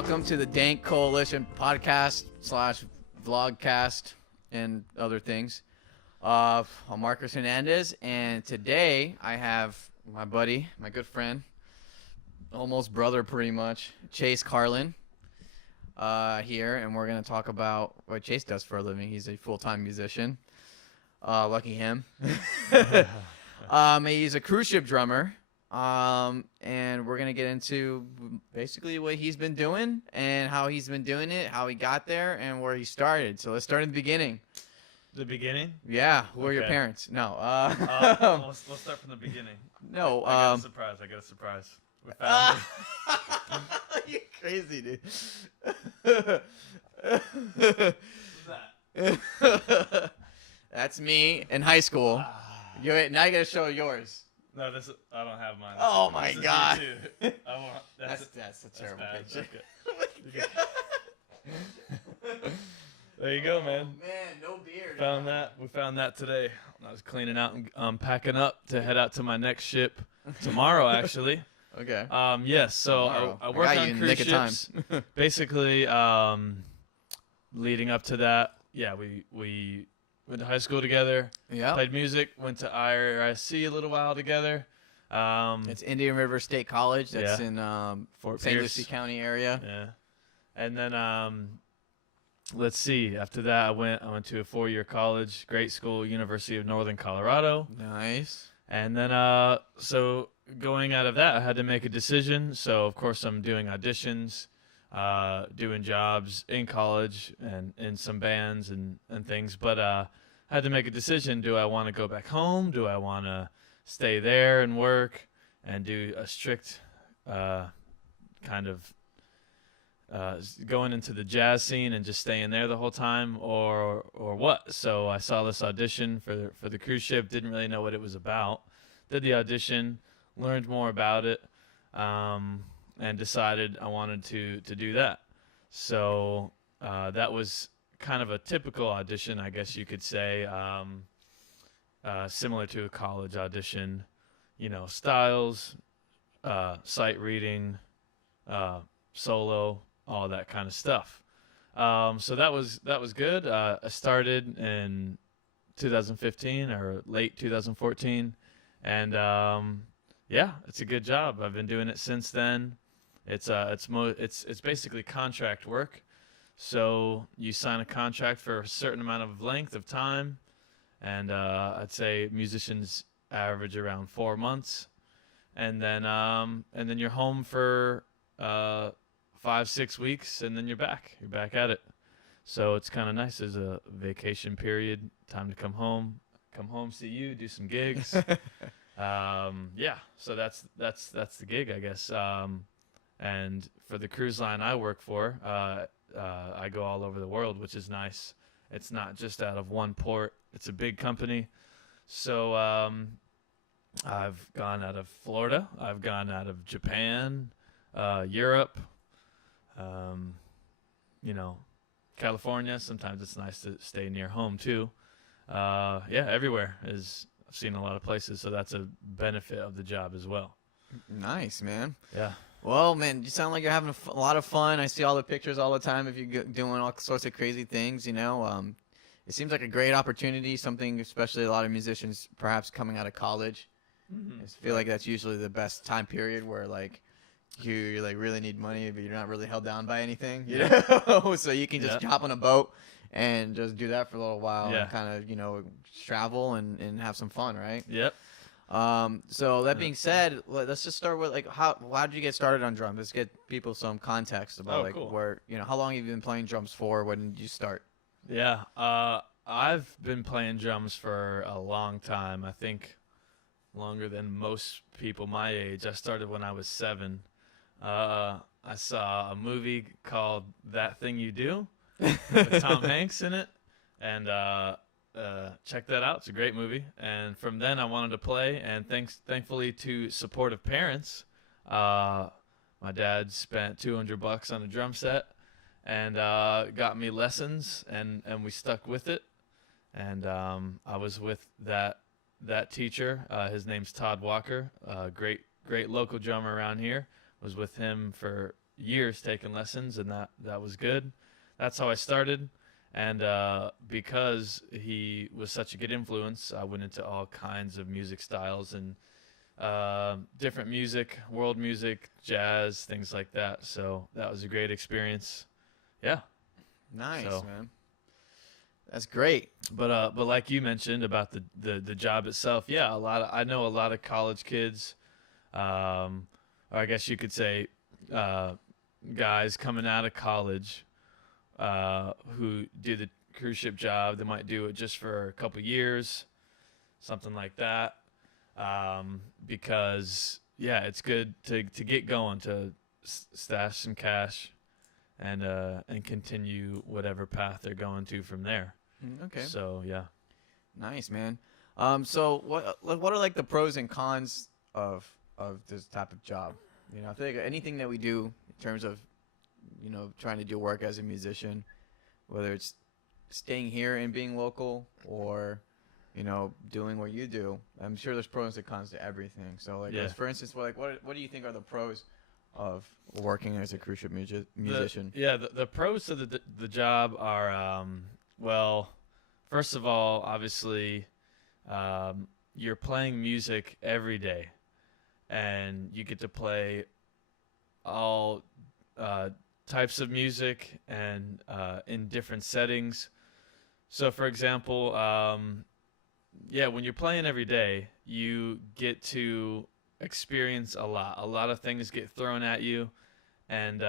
welcome to the Dank Coalition podcast / vlogcast and other things. I'm Markis Hernandez, and today I have my buddy, my good friend, almost brother pretty much, Chase Carlon, here, and we're going to talk about what Chase does for a living. He's a full-time musician. Lucky him. He's a cruise ship drummer. And we're going to get into basically what he's been doing and how he's been doing it, how he got there, and where he started. So let's start at the beginning. The beginning? Yeah. Who are your parents? No. Let's start from the beginning. No. I got a surprise. We found it. You're crazy, dude. What's that? That's me in high school. Now you got to show yours. No, I don't have mine. Oh my God. That's a terrible bad. picture. Okay. There you go, man. Oh, man, no beard. We found that today. I was cleaning out and packing up to head out to my next ship tomorrow, actually. Okay. Yes. So I work on cruise ships. Basically, leading up to that, yeah, we went to high school together. Yeah. Played music. Went to IRIC a little while together. It's Indian River State College. That's in Fort St. Pierce. Lucie County area. Yeah. And then let's see. After that, I went to a 4-year college, great school, University of Northern Colorado. Nice. And then so going out of that, I had to make a decision. So of course I'm doing auditions, doing jobs in college and in some bands and things. But I had to make a decision. Do I want to go back home? Do I want to stay there and work and do a strict kind of going into the jazz scene and just staying there the whole time, or what? So I saw this audition for the cruise ship. Didn't really know what it was about. Did the audition, learned more about it, and decided I wanted to do that. So that was kind of a typical audition, I guess you could say, similar to a college audition, styles, sight reading, solo, all that kind of stuff. So that was good. I started in 2015 or late 2014, and yeah, it's a good job. I've been doing it since then. It's basically contract work. So you sign a contract for a certain amount of length of time, and I'd say musicians average around 4 months, and then you're home for 5-6 weeks, and then you're back at it. So it's kind of nice. There's a vacation period, time to come home, see you, do some gigs. Yeah, so that's the gig, I guess. And for the cruise line I work for, I go all over the world, which is nice. It's not just out of one port. It's a big company. So I've gone out of Florida. I've gone out of Japan, Europe, California. Sometimes it's nice to stay near home too. Yeah, everywhere. I've seen a lot of places, so that's a benefit of the job as well. Nice, man. Yeah. Well, man, you sound like you're having a lot of fun. I see all the pictures all the time of you doing all sorts of crazy things, It seems like a great opportunity, something especially a lot of musicians perhaps coming out of college. Mm-hmm. I feel like that's usually the best time period where, like, you like really need money, but you're not really held down by anything, So you can just hop on a boat and just do that for a little while and kind of, travel and have some fun, right? Yep. So that being said, let's just start with how did you get started on drums? Let's get people some context about cool. where, how long have you been playing drums for? When did you start? Yeah. I've been playing drums for a long time. I think longer than most people my age. I started when I was 7. I saw a movie called That Thing You Do with Tom Hanks in it, and check that out. It's a great movie. And from then I wanted to play, and thankfully to supportive parents, my dad spent $200 on a drum set and got me lessons, and we stuck with it. And I was with that teacher. His name's Todd Walker, great local drummer around here. Was with him for years taking lessons, and that was good. That's how I started. And because he was such a good influence, I went into all kinds of music styles and different music, world music, jazz, things like that. So that was a great experience. Yeah. Nice, So, man. That's great. but like you mentioned about the job itself, yeah, I know a lot of college kids, or I guess you could say, guys coming out of college, who do the cruise ship job. They might do it just for a couple years, something like that. Because yeah, it's good to get going, to stash some cash and continue whatever path they're going to from there. Okay. So yeah. Nice, man. So what are like the pros and cons of this type of job? You know, I think anything that we do in terms of, you know, trying to do work as a musician, whether it's staying here and being local or, you know, doing what you do, I'm sure there's pros and cons to everything. So like, Yeah. for instance, what do you think are the pros of working as a cruise ship musician? The pros to the job are, well, first of all, obviously, you're playing music every day, and you get to play all types of music and in different settings. So, for example, yeah, when you're playing every day, you get to experience a lot. A lot of things get thrown at you, and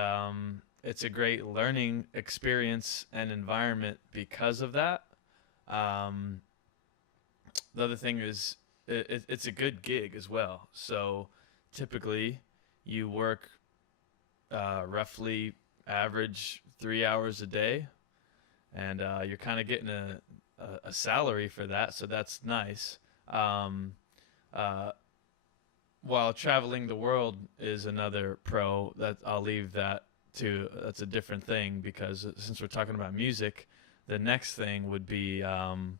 it's a great learning experience and environment because of that. Um, the other thing is it's a good gig as well. So typically you work roughly average 3 hours a day, and you're kind of getting a salary for that, so that's nice. Uh, while traveling the world is another pro, that I'll leave that to, that's a different thing, because since we're talking about music, the next thing would be the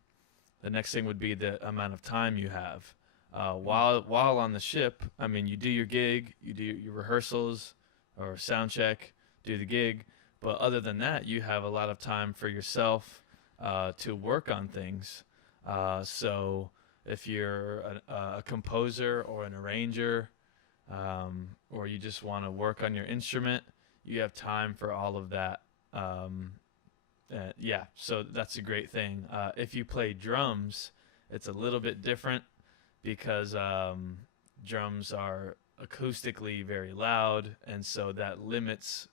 amount of time you have. While on the ship, I mean, you do your gig, you do your rehearsals or sound check, do the gig, but other than that, you have a lot of time for yourself to work on things. So if you're a composer or an arranger, or you just want to work on your instrument, you have time for all of that. Yeah, so that's a great thing. If you play drums, it's a little bit different, because drums are acoustically very loud, and so that limits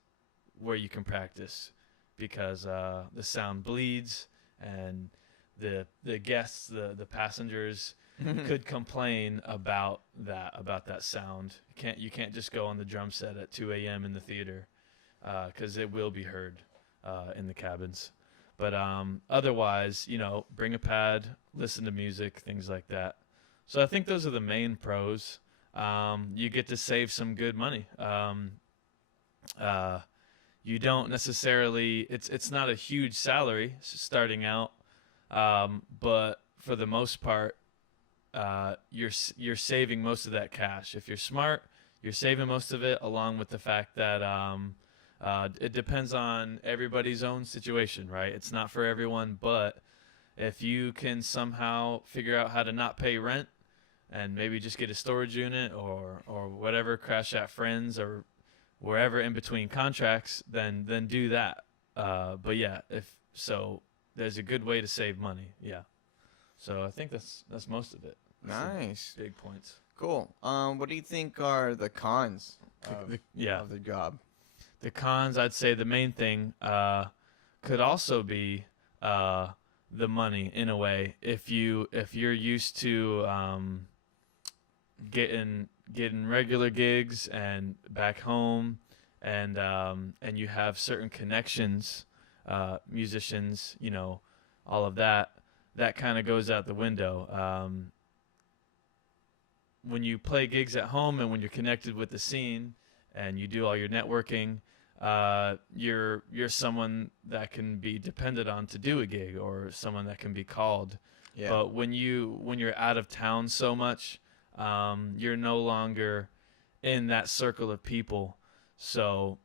where you can practice, because the sound bleeds, and the guests, the passengers could complain about that sound. You can't just go on the drum set at 2 a.m. in the theater, because it will be heard in the cabins. But otherwise, you know, bring a pad, listen to music, things like that. So I think those are the main pros. You get to save some good money. You don't necessarily, it's not a huge salary starting out, but for the most part, you're saving most of that cash. If you're smart, you're saving most of it, along with the fact that it depends on everybody's own situation, right? It's not for everyone, but if you can somehow figure out how to not pay rent and maybe just get a storage unit or whatever, crash at friends or wherever in between contracts, then do that. But yeah, if so, there's a good way to save money. Yeah. So I think that's most of it. That's Nice. the big points. Cool. What do you think are the cons of the job? The cons, I'd say the main thing could also be the money, in a way. If you're used to getting regular gigs and back home, and you have certain connections, musicians, you know, all of that kind of goes out the window. When you play gigs at home and when you're connected with the scene and you do all your networking, you're someone that can be depended on to do a gig, or someone that can be called. Yeah. But when you're out of town so much, you're no longer in that circle of people. So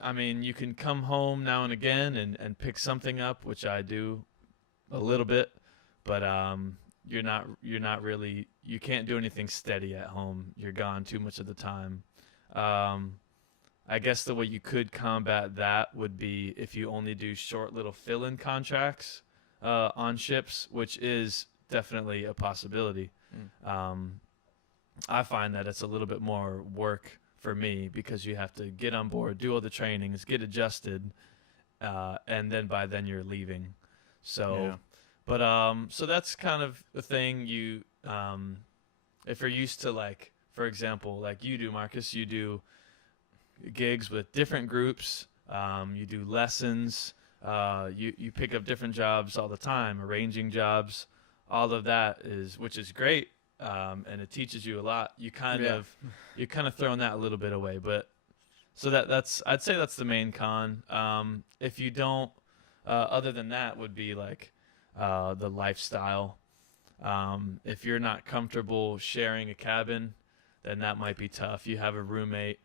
I mean, you can come home now and again and pick something up, which I do a little bit, but you're not really, you can't do anything steady at home. You're gone too much of the time. Um, I guess the way you could combat that would be if you only do short little fill-in contracts on ships, which is definitely a possibility. Um, I find that it's a little bit more work for me because you have to get on board, do all the trainings, get adjusted, and then by then you're leaving. So, Yeah. but so that's kind of the thing. If you're used to, like, for example, like you do, Marcus, you do gigs with different groups. You do lessons. You pick up different jobs all the time, arranging jobs. All of that which is great, and it teaches you a lot. You kind of throwing that a little bit away, but so that's I'd say that's the main con. If you don't, other than that, would be like the lifestyle. If you're not comfortable sharing a cabin, then that might be tough. You have a roommate,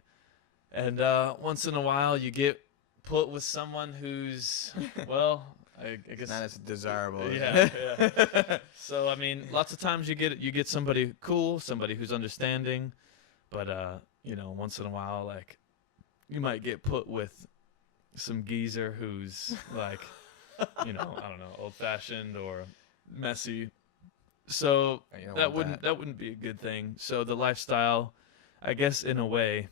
and once in a while you get put with someone who's, well, I guess Not as desirable. yeah, yeah. So I mean, lots of times you get somebody cool, somebody who's understanding, but once in a while, like, you might get put with some geezer who's like, I don't know, old-fashioned or messy. So You don't that want wouldn't be a good thing. So the lifestyle, I guess, in a way,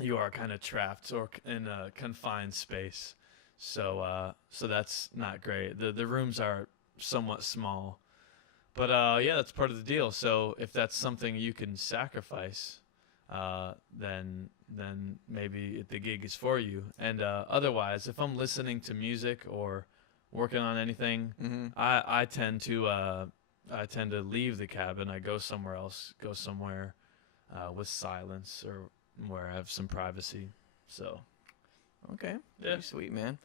you are kind of trapped or in a confined space. So that's not great. The rooms are somewhat small, but yeah, that's part of the deal. So if that's something you can sacrifice, then maybe the gig is for you. And otherwise, if I'm listening to music or working on anything, Mm-hmm. I tend to leave the cabin. I go somewhere else, go somewhere with silence or where I have some privacy. So Okay. yeah. Pretty sweet, man.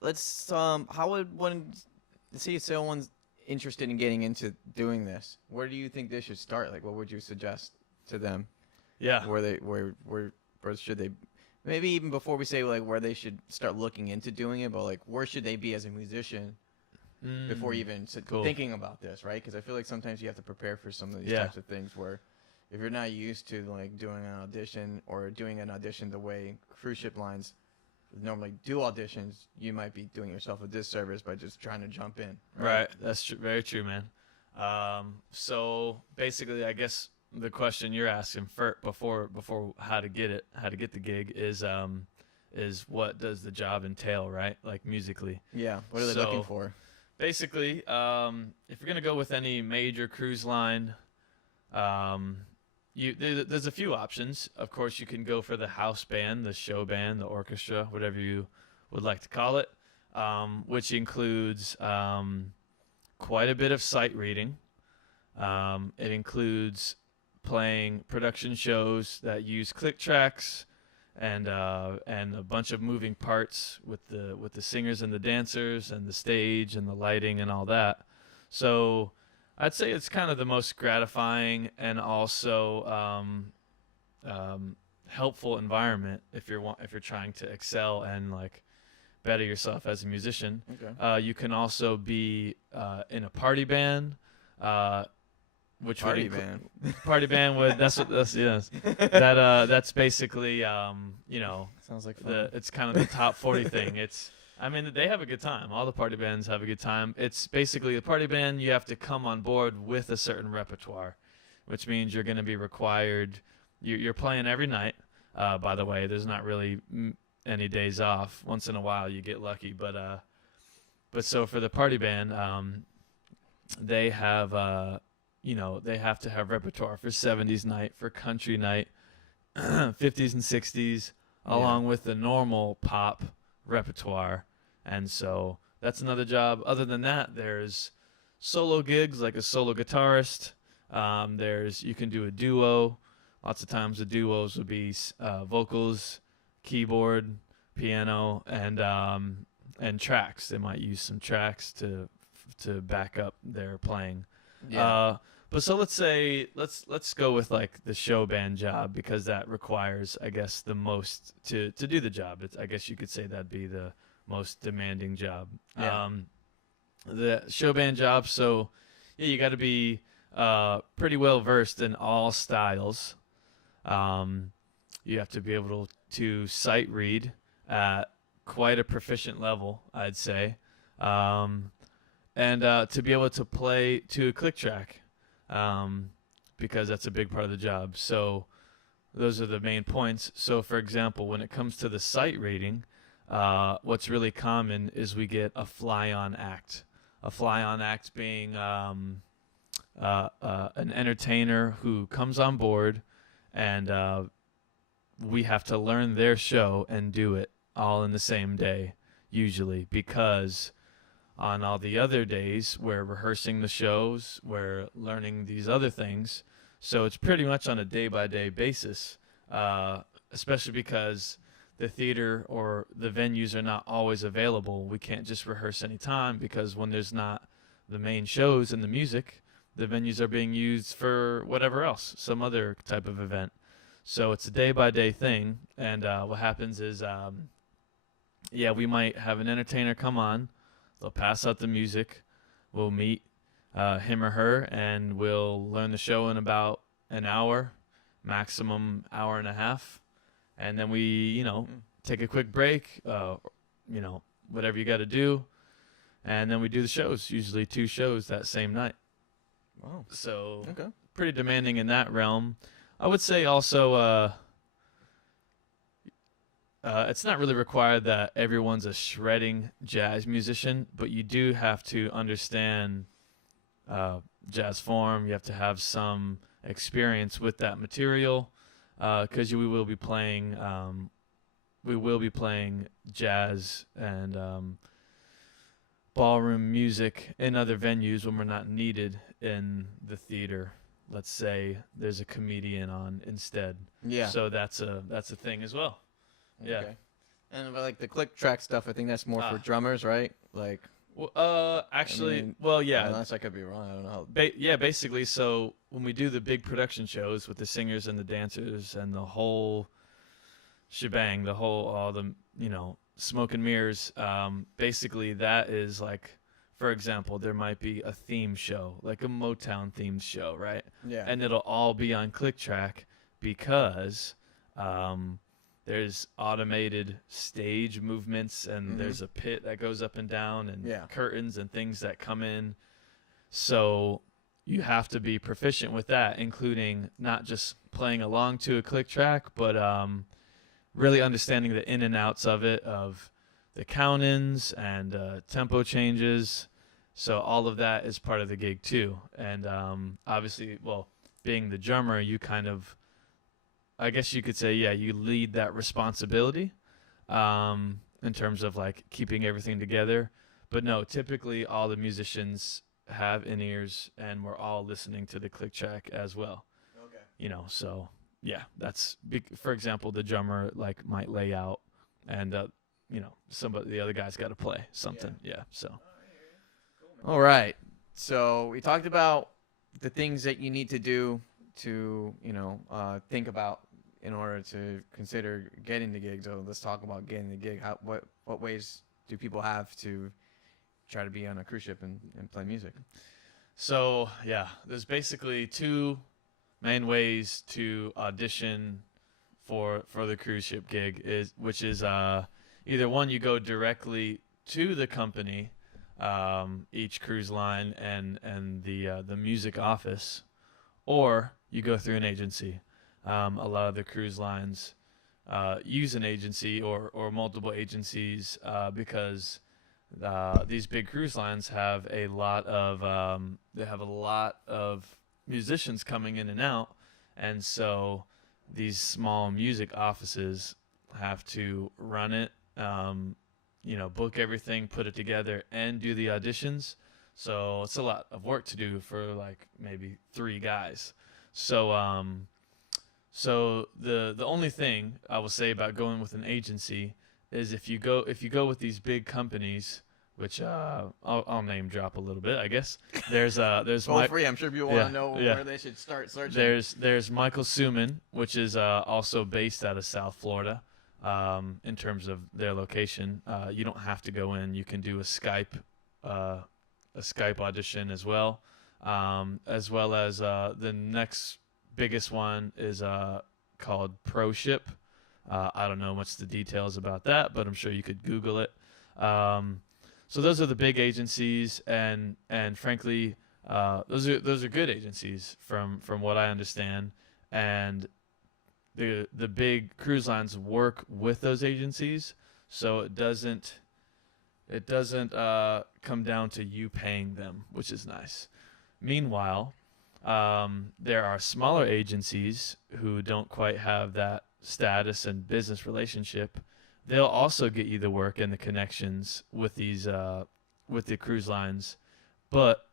Let's how would one see if someone's interested in getting into doing this? Where do you think they should start? Like, what would you suggest to them? Yeah. Where should they? Maybe even before we say like where they should start looking into doing it, but like where should they be as a musician before even Cool. thinking about this, right? Because I feel like sometimes you have to prepare for some of these Yeah. types of things where if you're not used to like doing an audition or doing an audition the way cruise ship lines normally do auditions, you might be doing yourself a disservice by just trying to jump in. Right. That's very true, man. So basically, I guess the question you're asking before how to get the gig is what does the job entail, right? Like musically. Yeah. What are they looking for? Basically, if you're gonna go with any major cruise line, there's a few options. Of course, you can go for the house band, the show band, the orchestra, whatever you would like to call it, which includes quite a bit of sight reading. It includes playing production shows that use click tracks and a bunch of moving parts with the singers and the dancers and the stage and the lighting and all that. So I'd say it's kind of the most gratifying and also helpful environment if you're trying to excel and like better yourself as a musician. Okay. You can also be in a party band, which Party would band. party band would that's yes that's basically Sounds like fun. it's kind of the top 40 thing. I mean, they have a good time. All the party bands have a good time. It's basically the party band. You have to come on board with a certain repertoire, which means you're going to be required. You're playing every night. By the way, there's not really any days off. Once in a while, you get lucky. But so for the party band, they have they have to have repertoire for 70s night, for country night, 50s and 60s, along with the normal pop repertoire. And so that's another job. Other than that, there's solo gigs like a solo guitarist. You can do a duo. Lots of times the duos would be vocals, keyboard, piano, and tracks. They might use some tracks to back up their playing. Yeah. But so let's go with like the show band job because that requires, I guess, the most to do the job. I guess you could say that'd be the most demanding job. Yeah. The show band job. So yeah, you got to be pretty well versed in all styles. You have to be able to sight read at quite a proficient level, I'd say, and to be able to play to a click track, because that's a big part of the job. So those are the main points. So for example, when it comes to the sight reading, what's really common is we get a fly-on act. A fly-on act being an entertainer who comes on board, and we have to learn their show and do it all in the same day, usually, because on all the other days we're rehearsing the shows, we're learning these other things. So it's pretty much on a day-by-day basis, especially because the theater or the venues are not always available. We can't just rehearse any time because when there's not the main shows and the music, the venues are being used for whatever else, some other type of event. So it's a day-by-day thing, and what happens is, we might have an entertainer come on, they'll pass out the music, we'll meet him or her, and we'll learn the show in about an hour, maximum hour and a half, and then we, take a quick break, whatever you got to do, and then we do the shows, usually 2 shows that same night. Wow. So Okay. pretty demanding in that realm. I would say also it's not really required that everyone's a shredding jazz musician, but you do have to understand jazz form. You have to have some experience with that material, because we will be playing jazz and ballroom music in other venues when we're not needed in the theater. Let's say there's a comedian on instead. Yeah. So that's a thing as well. Yeah. Okay. And like the click track stuff, I think that's more for Ah. drummers, right? Like, Actually, I mean, well, yeah. unless I could be wrong, I don't know. Yeah, basically, so when we do the big production shows with the singers and the dancers and the whole shebang, all the, smoke and mirrors, basically that is like, for example, there might be a theme show, like a Motown themed show, right? Yeah. And it'll all be on click track because there's automated stage movements and there's a pit that goes up and down and curtains and things that come in. So you have to be proficient with that, including not just playing along to a click track, but really understanding the in and outs of it, of the count-ins and tempo changes. So all of that is part of the gig too. And obviously, well, being the drummer, you kind of, I guess you could say, you lead that responsibility in terms of like keeping everything together. But no, typically all the musicians have in-ears and we're all listening to the click track as well. Okay. So yeah, that's for example, the drummer like might lay out and the other guy's got to play something. Yeah. So. All right. So we talked about the things that you need to do to, think about in order to consider getting the gig. So let's talk about getting the gig. What ways do people have to try to be on a cruise ship and play music? So yeah, there's basically 2 main ways to audition for the cruise ship gig, which is either one, you go directly to the company, each cruise line and the music office, or you go through an agency. A lot of the cruise lines use an agency or multiple agencies because these big cruise lines have a lot of musicians coming in and out, and so these small music offices have to run it, book everything, put it together, and do the auditions. So it's a lot of work to do for like maybe 3 guys. So so the only thing I will say about going with an agency is if you go with these big companies, which I'll name drop a little bit, I guess. There's Feel free. I'm sure people want Yeah, to know yeah. where they should start searching. There's Michael Suman, which is also based out of South Florida. In terms of their location, you don't have to go in. You can do a Skype audition as well as the next biggest one is called ProShip. I don't know much the details about that, but I'm sure you could Google it. So those are the big agencies, and frankly, those are good agencies from what I understand, and the big cruise lines work with those agencies, so it doesn't come down to you paying them, which is nice. Meanwhile, there are smaller agencies who don't quite have that status and business relationship. They'll also get you the work and the connections with these with the cruise lines, but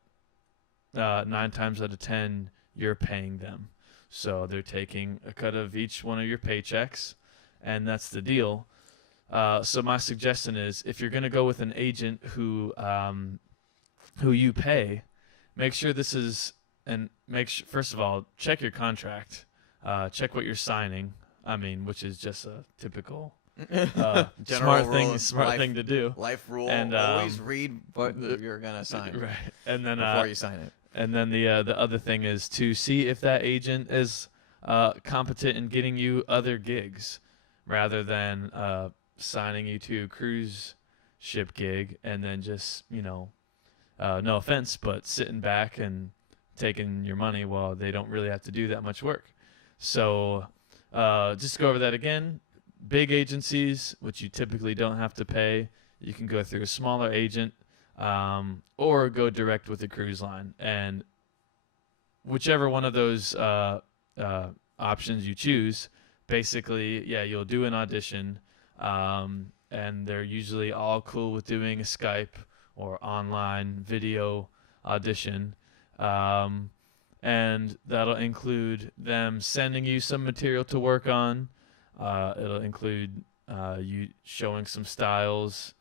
9 times out of 10 you're paying them. So they're taking a cut of each one of your paychecks, and that's the deal. So my suggestion is, if you're going to go with an agent who you pay, make sure this is, and first of all, check your contract, check what you're signing. I mean, which is just a typical smart thing to do. Life rule. And always read what you're gonna sign, right? And then before you sign it. And then the other thing is to see if that agent is competent in getting you other gigs, rather than signing you to a cruise ship gig and then just, no offense, but sitting back and taking your money while they don't really have to do that much work. So just to go over that again, big agencies, which you typically don't have to pay, you can go through a smaller agent, or go direct with the cruise line. And whichever one of those options you choose, basically, you'll do an audition, and they're usually all cool with doing a Skype or online video audition. And that'll include them sending you some material to work on. It'll include you showing some styles,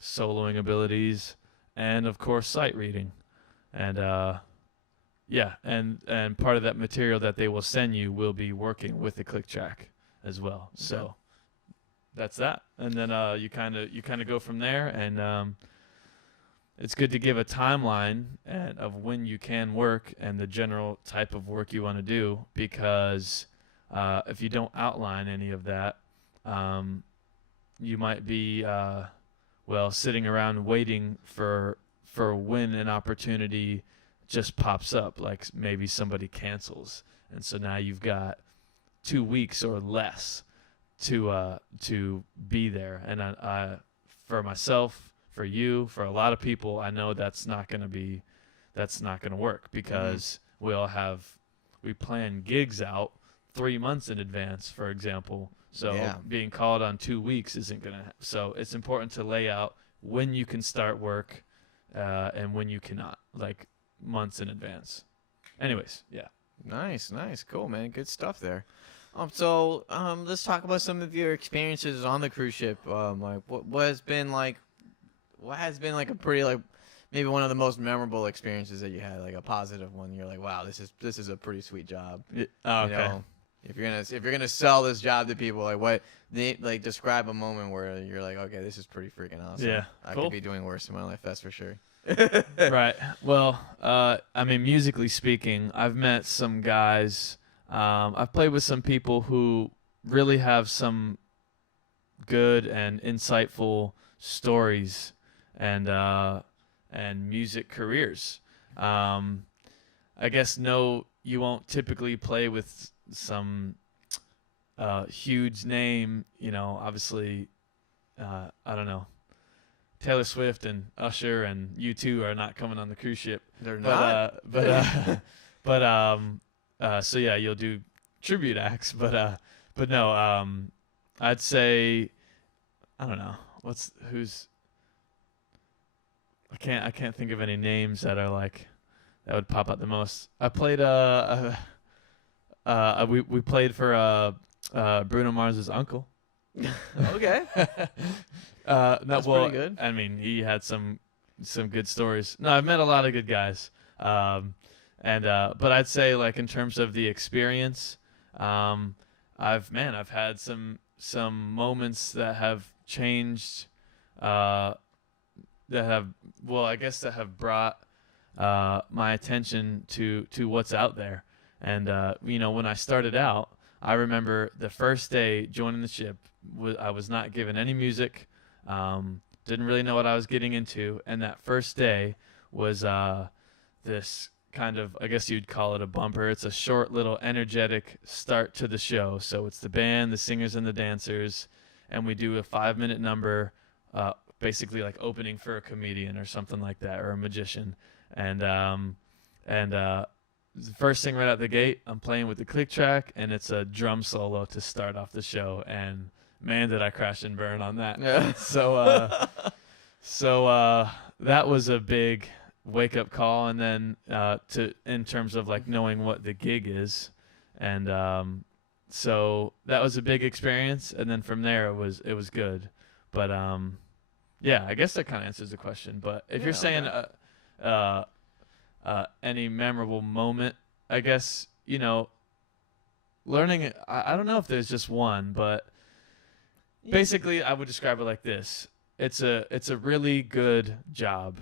soloing abilities, and of course sight reading. And and part of that material that they will send you will be working with the click track as well. Okay. So that's that. And then you kind of go from there, and it's good to give a timeline of when you can work and the general type of work you want to do, because if you don't outline any of that, you might be sitting around waiting for when an opportunity just pops up, like maybe somebody cancels, and so now you've got 2 weeks or less to be there. And I for myself, for you, for a lot of people, I know that's not going to work, because we plan gigs out 3 months in advance, for example. So being called on 2 weeks isn't going to. So it's important to lay out when you can start work, and when you cannot, like months in advance. Anyways, yeah. Nice, cool, man. Good stuff there. So let's talk about some of your experiences on the cruise ship. Like what has been like a pretty, like, maybe one of the most memorable experiences that you had, like a positive one. You're like, wow, this is a pretty sweet job. Okay. You know, if you're gonna sell this job to people, describe a moment where you're like, okay, this is pretty freaking awesome. Yeah, I cool. could be doing worse in my life, that's for sure. Right. Well, I mean, musically speaking, I've met some guys. I've played with some people who really have some good and insightful stories and music careers. I guess you won't typically play with some huge name, obviously, I don't know, Taylor Swift and Usher and U2 are not coming on the cruise ship. They're not. So yeah, you'll do tribute acts, but no, I'd say, I don't know, I can't think of any names that are like that would pop out the most. I played we played for Bruno Mars's uncle. Okay. That's pretty good. I mean, he had some some good stories. No, I've met a lot of good guys. But I'd say like in terms of the experience, I've had some moments that have changed, that have I guess that have brought my attention to what's out there. And when I started out, I remember the first day joining the ship, I was not given any music, didn't really know what I was getting into, and that first day was this kind of, I guess you'd call it a bumper. It's a short little energetic start to the show. So it's the band, the singers, and the dancers, and we do a 5-minute number, basically like opening for a comedian or something like that, or a magician. And the first thing right out the gate, I'm playing with the click track, and it's a drum solo to start off the show. And man, did I crash and burn on that. Yeah. So that was a big wake up call. And then in terms of like knowing what the gig is, and so that was a big experience. And then from there it was good. But yeah, I guess that kind of answers the question. But if you're saying any memorable moment, I guess, learning, I don't know if there's just one, but basically I would describe it like this. It's a really good job,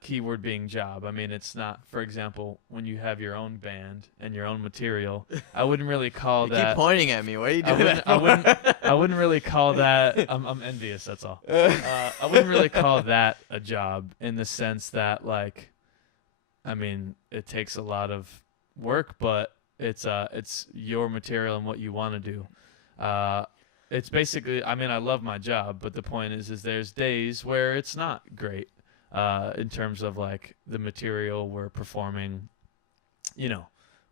keyword being job. I mean, it's not, for example, when you have your own band and your own material, I wouldn't really call You that. keep pointing at me. What are you doing? I wouldn't really call that. I'm envious. That's all. I wouldn't really call that a job in the sense that, like, I mean, it takes a lot of work, but it's your material and what you want to do. It's basically, I mean, I love my job, but the point is there's days where it's not great, in terms of like the material we're performing,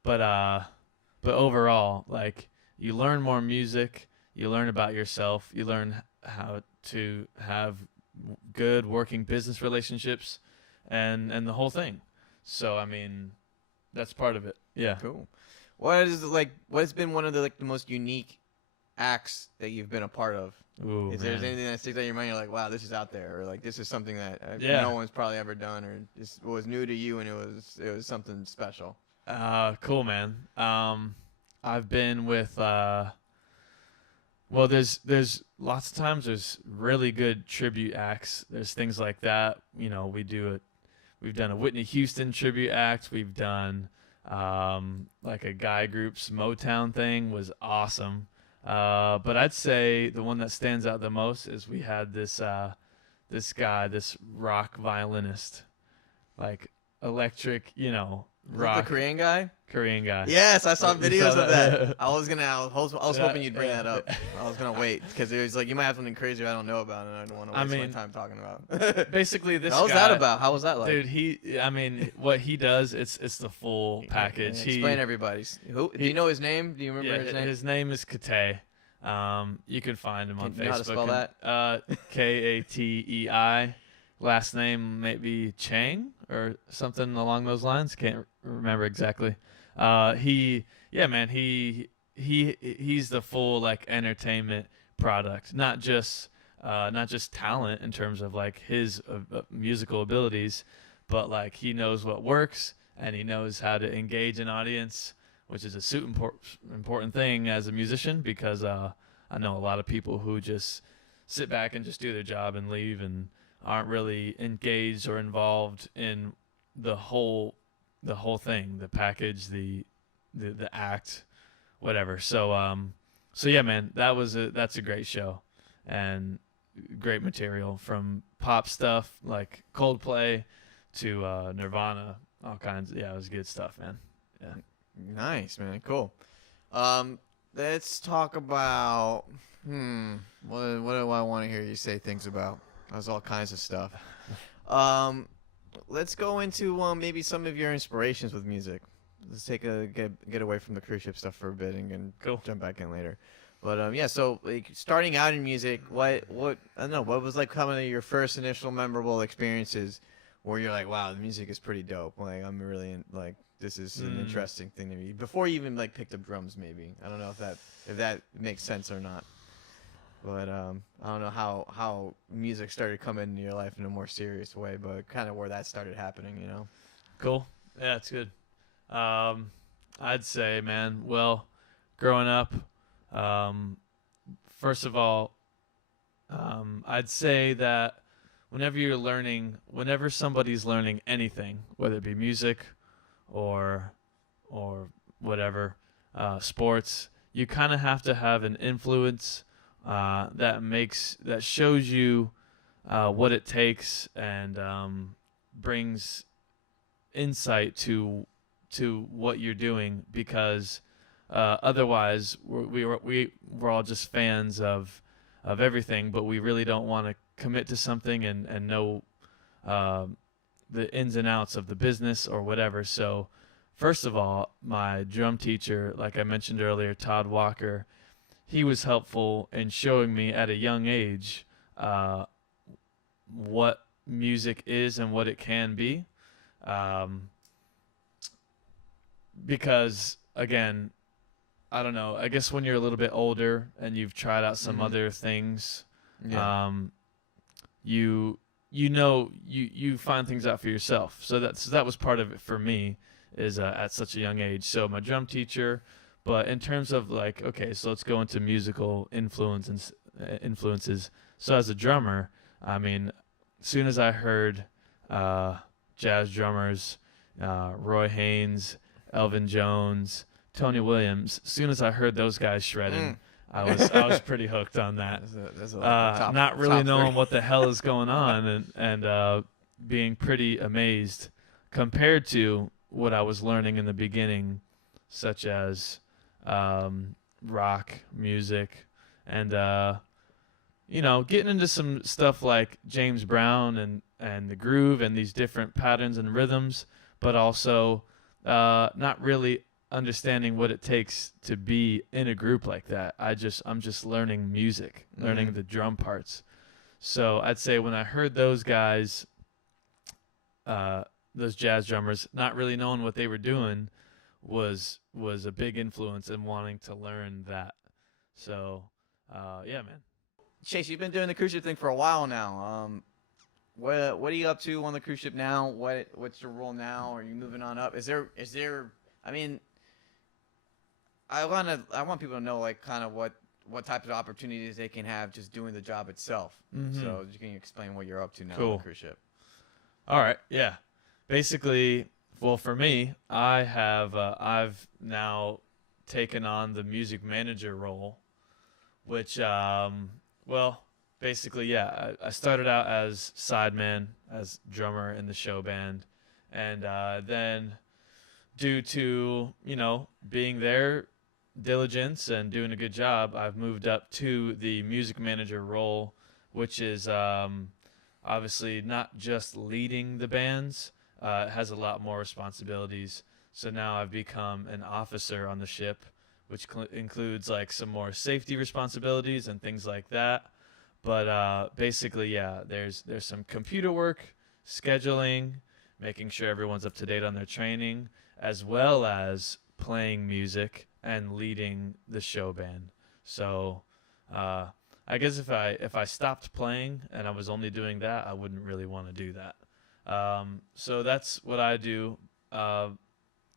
but overall, like, you learn more music, you learn about yourself, you learn how to have good working business relationships, and the whole thing. So, I mean, that's part of it. Yeah. Cool. What's been one of the most unique acts that you've been a part of? Ooh, Is there anything that sticks out in your mind? You're like, wow, this is out there, or like this is something that no one's probably ever done, or just was new to you, and it was something special. Cool, man. I've been with there's lots of times there's really good tribute acts. There's things like that. We've done a Whitney Houston tribute act. We've done like a guy group's Motown thing was awesome. But I'd say the one that stands out the most is we had this guy, this rock violinist, like electric, rock. The Korean guy? Korean guy. Yes, I saw You videos saw of that. I was Yeah, hoping you'd bring yeah. that up. I was gonna wait because it was like you might have something crazy I don't know about, and I don't want to waste my time talking about. Basically, this How was guy, that about? How was that like? Dude, what he does, it's the full package. Explain everybei. Do you know his name? Do you remember his name? His name is Kate. You can find him on Facebook. You know how to spell that? Katei. Last name maybe Chang or something along those lines. Can't remember exactly. He's the full like entertainment product, not just talent in terms of like his musical abilities, but like he knows what works and he knows how to engage an audience, which is a super important thing as a musician, because I know a lot of people who just sit back and just do their job and leave and aren't really engaged or involved in the whole thing, the package, the act, whatever. So yeah, man, that's a great show and great material, from pop stuff like Coldplay to Nirvana, all kinds. Yeah, it was good stuff, man. Yeah. Nice, man. Cool. Let's talk about what do I want to hear you say things about? There's all kinds of stuff. Let's go into maybe some of your inspirations with music. Let's get away from the cruise ship stuff for a bit and Cool. jump back in later. But yeah, so like starting out in music, what I don't know, what was like some of your first initial memorable experiences where you're like, wow, the music is pretty dope. Like I'm really like this is an interesting thing to me. Before you even like picked up drums, maybe. I don't know if that makes sense or not. But I don't know how music started coming into your life in a more serious way, but kind of where that started happening, you know. Cool. Yeah, it's good. I'd say, man, well, growing up, um, first of all, I'd say that whenever somebody's learning anything, whether it be music or whatever, sports, you kind of have to have an influence that shows you what it takes and brings insight to what you're doing, because otherwise we're all just fans of everything, but we really don't want to commit to something and know uh, the ins and outs of the business or whatever. So first of all, my drum teacher, like I mentioned earlier, Todd Walker, he was helpful in showing me at a young age what music is and what it can be. Um, because again, I don't know, I guess when you're a little bit older and you've tried out some other things, Yeah. you you find things out for yourself. So that was part of it for me, is at such a young age. So my drum teacher, but in terms of like, okay, so let's go into musical influences. So as a drummer, I mean, as soon as I heard jazz drummers, Roy Haynes, Elvin Jones, Tony Williams, as soon as I heard those guys shredding, I was pretty hooked on that. That's like the top, Not really top knowing three. what the hell is going on, and being pretty amazed compared to what I was learning in the beginning, such as rock music, and getting into some stuff like James Brown and the groove and these different patterns and rhythms, but also not really understanding what it takes to be in a group like that. I'm just learning music, learning the drum parts. So I'd say when I heard those guys, those jazz drummers, not really knowing what they were doing, was a big influence in wanting to learn that. So yeah, man. Chase, you've been doing the cruise ship thing for a while now. What are you up to on the cruise ship now? What's your role now? Are you moving on up? Is there? I mean, I want people to know like kind of what types of opportunities they can have just doing the job itself. Mm-hmm. So you can explain what you're up to now on Cool. the cruise ship. All right, yeah. Basically, well, for me, I've now taken on the music manager role, which well, basically, yeah. I started out as sideman, as drummer in the show band, and then due to being there, diligence and doing a good job, I've moved up to the music manager role, which is obviously not just leading the bands. It has a lot more responsibilities. So now I've become an officer on the ship, which includes like some more safety responsibilities and things like that. But basically, yeah, there's some computer work, scheduling, making sure everyone's up to date on their training, as well as playing music and leading the show band. So I guess if I stopped playing and I was only doing that, I wouldn't really want to do that. So that's what I do.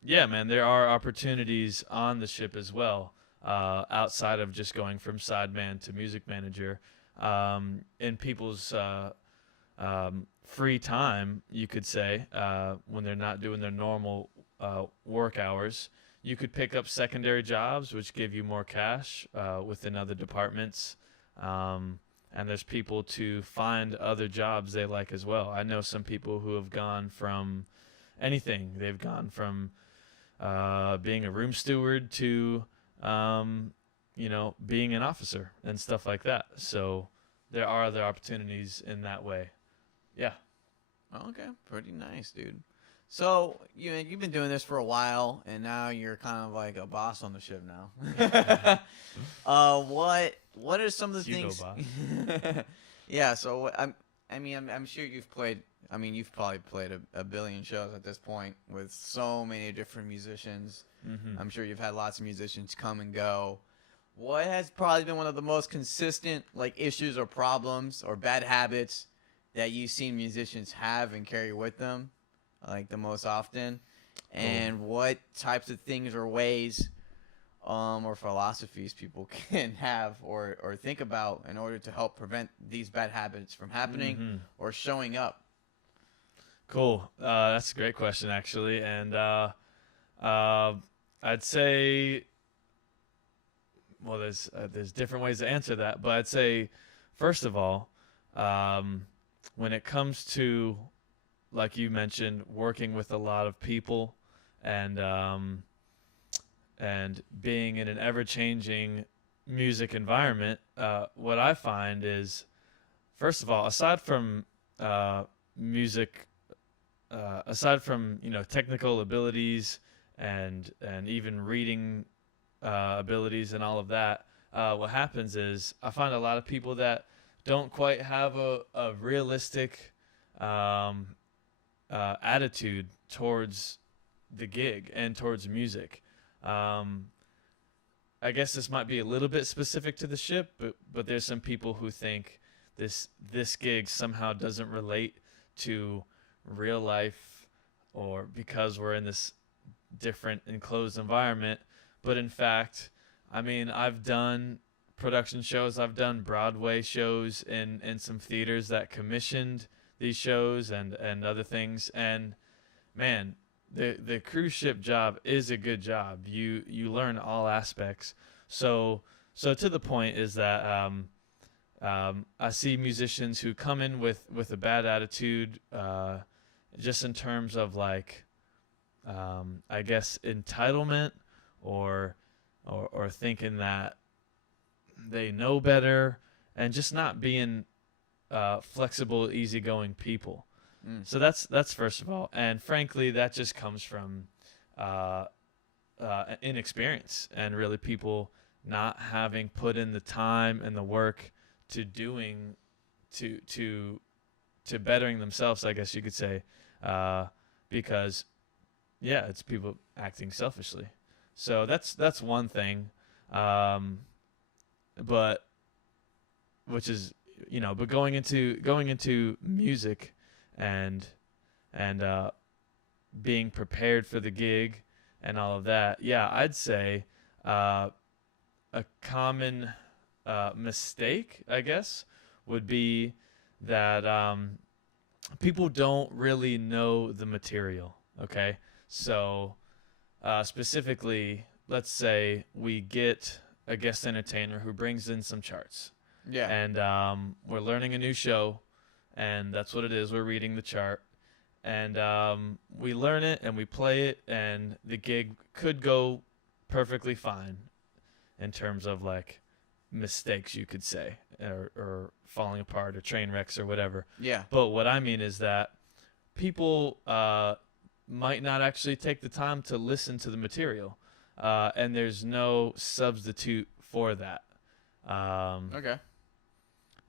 Yeah, man, there are opportunities on the ship as well, outside of just going from sideman to music manager. In people's free time, you could say, when they're not doing their normal work hours, you could pick up secondary jobs, which give you more cash within other departments. And there's people to find other jobs they like as well. I know some people who have gone from anything. They've gone from being a room steward to, being an officer and stuff like that. So there are other opportunities in that way. Yeah. Okay, pretty nice, dude. So you've been doing this for a while, and now you're kind of like a boss on the ship now. What are some of the Hugo things? boss. Yeah. So I'm sure you've played. I mean, you've probably played a billion shows at this point with so many different musicians. Mm-hmm. I'm sure you've had lots of musicians come and go. What has probably been one of the most consistent like issues or problems or bad habits that you've seen musicians have and carry with them, like the most often? Oh, And what types of things or ways or philosophies people can have or think about in order to help prevent these bad habits from happening hmm or showing up? cool. That's a great question, actually, and uh, I'd say, well, there's different ways to answer that, but I'd say, first of all, um, when it comes to, like you mentioned, working with a lot of people, and being in an ever-changing music environment, what I find is, first of all, uh, music, aside from technical abilities and even reading abilities and all of that, what happens is I find a lot of people that don't quite have a realistic um, attitude towards the gig and towards music. Um, I guess this might be a little bit specific to the ship, but there's some people who think this gig somehow doesn't relate to real life, or because we're in this different enclosed environment. But in fact, I mean, I've done production shows, I've done Broadway shows in some theaters that commissioned these shows and other things, and man, the cruise ship job is a good job. You learn all aspects. So to the point is that I see musicians who come in with a bad attitude, just in terms of like, I guess entitlement, or or thinking that they know better, and just not being flexible, easygoing people. Mm. So that's first of all, and frankly, that just comes from uh, inexperience, and really people not having put in the time and the work to doing to to to bettering themselves, I guess you could say, because yeah, it's people acting selfishly. So that's one thing, um, but which is but going into music and and being prepared for the gig and all of that. Yeah, I'd say a common mistake, I guess, would be that people don't really know the material. Okay, so specifically, let's say we get a guest entertainer who brings in some charts, Yeah. and we're learning a new show, and that's what it is. We're reading the chart, and we learn it and we play it, and the gig could go perfectly fine in terms of like mistakes, you could say, or falling apart or train wrecks or whatever. Yeah. But what I mean is that people might not actually take the time to listen to the material, and there's no substitute for that. Um, Okay.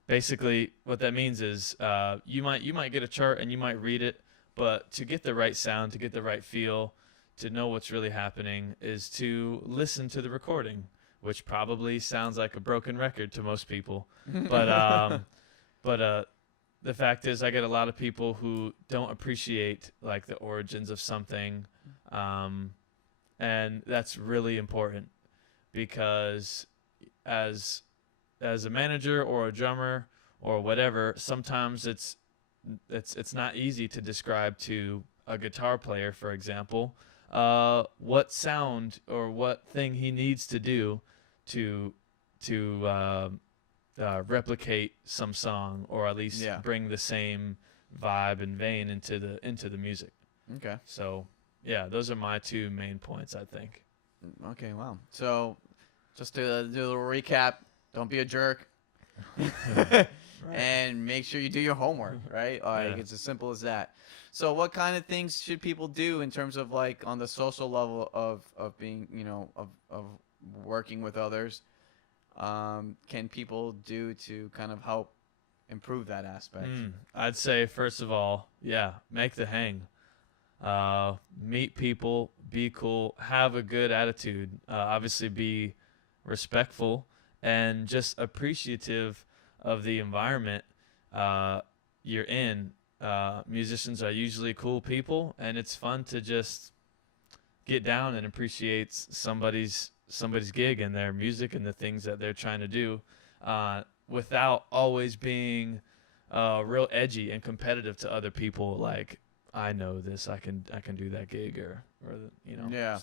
Basically, what that means is you might get a chart and you might read it, but to get the right sound, to get the right feel, to know what's really happening, is to listen to the recording, which probably sounds like a broken record to most people. But but the fact is, I get a lot of people who don't appreciate like the origins of something, um, and that's really important, because as as a manager or a drummer or whatever, sometimes it's not easy to describe to a guitar player, for example, what sound or what thing he needs to do to to replicate some song, or at least Yeah. bring the same vibe and vein into the music. Okay. So yeah, those are my two main points, I think. Okay. Wow. So, just to do a little recap, don't be a jerk, and make sure you do your homework. Right? Like Yeah. it's as simple as that. So, what kind of things should people do in terms of like on the social level of being of working with others? Can people do to kind of help improve that aspect? I'd say first of all, yeah, make the hang. Meet people, be cool, have a good attitude. Obviously, be respectful, and just appreciative of the environment you're in. Musicians are usually cool people, and it's fun to just get down and appreciate somebody's gig and their music and the things that they're trying to do, without always being real edgy and competitive to other people. Like, I know this, I can do that gig, or Yeah.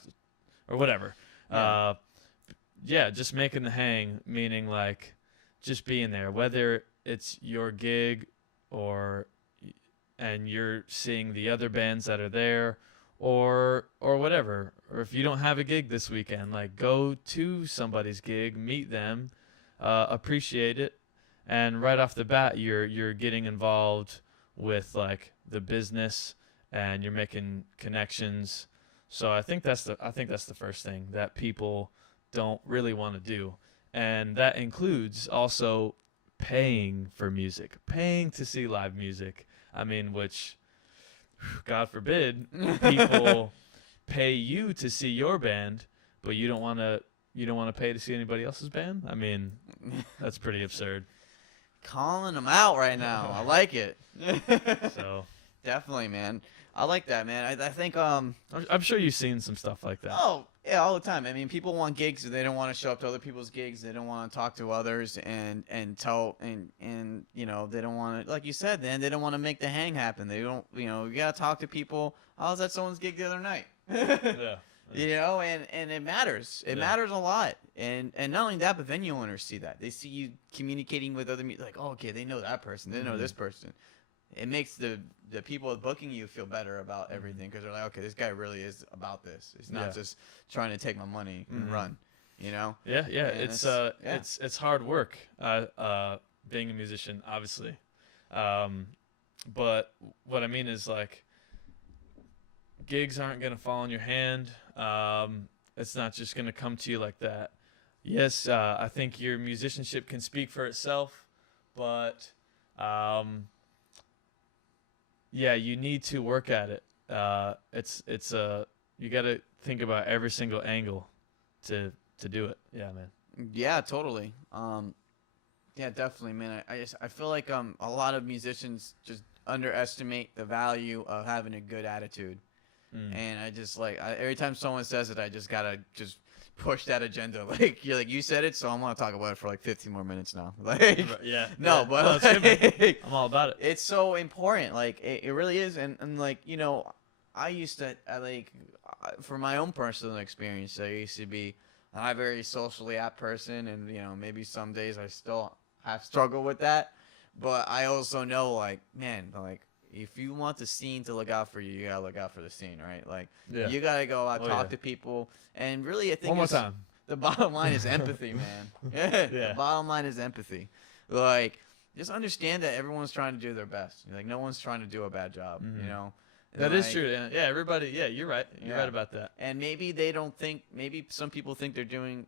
or whatever. Yeah. Just making the hang, meaning like just being there, whether it's your gig and you're seeing the other bands that are there, or whatever. Or if you don't have a gig this weekend, like, go to somebody's gig, meet them, appreciate it, and right off the bat you're getting involved with like the business, and you're making connections. So I think that's the first thing that people don't really want to do, and that includes also paying for music, paying to see live music. I mean, which, God forbid, people pay you to see your band, but you don't want to pay to see anybody else's band. I mean, that's pretty absurd. Calling them out right now. I like it. So Definitely, man. I like that, man. I think I'm sure you've seen some stuff like that. Oh, yeah, all the time. I mean, people want gigs. They don't want to show up to other people's gigs. They don't want to talk to others and tell and they don't want to, like you said, then they don't want to make the hang happen. They don't, you got to talk to people. I was at someone's gig the other night. Yeah. And it matters. It Yeah. matters a lot. And not only that, but venue owners see that. They see you communicating with other like, oh, okay, they know that person. They know this person. It makes the people booking you feel better about everything, because they're like, okay, this guy really is about this. He's not just trying to take my money and run, Yeah. And It's hard work, being a musician, obviously. But what I mean is, like, gigs aren't gonna fall in your hand. It's not just gonna come to you like that. Yes, I think your musicianship can speak for itself, but yeah, you need to work at it. You got to think about every single angle to do it. Yeah, man. Yeah, totally. Yeah, definitely, man. I feel like a lot of musicians just underestimate the value of having a good attitude. And I just every time someone says it, I just gotta just push that agenda. Like you said it, so I'm gonna talk about it for like 15 more minutes now. Like, Yeah. no, Yeah. but No, it's good, man. I'm all about it. it's so important. Like, it really is. And like, I used to for my own personal experience, I used to be a very socially apt person, and maybe some days I still have struggled with that. But I also know, like, man, like, if you want the scene to look out for you, you gotta look out for the scene, right? Like, Yeah. you gotta go out, Oh, talk yeah. to people, and really, I think One more time. the bottom line is empathy, man. Yeah. The bottom line is empathy. Like, just understand that everyone's trying to do their best. Like, no one's trying to do a bad job, And, That is like, true. Yeah, everybody. Yeah, you're right. You're Yeah. right about that. And maybe they don't think. Maybe some people think they're doing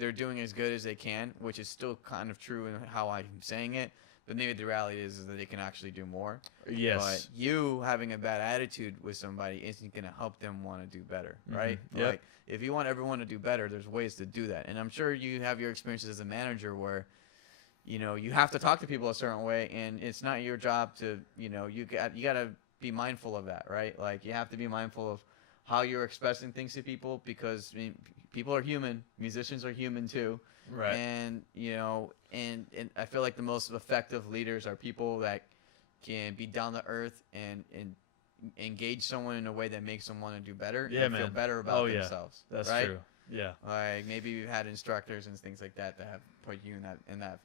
as good as they can, which is still kind of true in how I'm saying it. But maybe the reality is that they can actually do more. Yes. But you having a bad attitude with somebody isn't going to help them want to do better, right? Yep. Like, if you want everyone to do better, there's ways to do that. And I'm sure you have your experiences as a manager where, you have to talk to people a certain way, and it's not your job to, you got to be mindful of that, right? Like, you have to be mindful of how you're expressing things to people, because people are human. Musicians are human too. Right. And and I feel like the most effective leaders are people that can be down to earth and engage someone in a way that makes them want to do better. Yeah, and feel man. better about Yeah. themselves. That's right? true. Yeah. Like, maybe you've had instructors and things like that have put you in that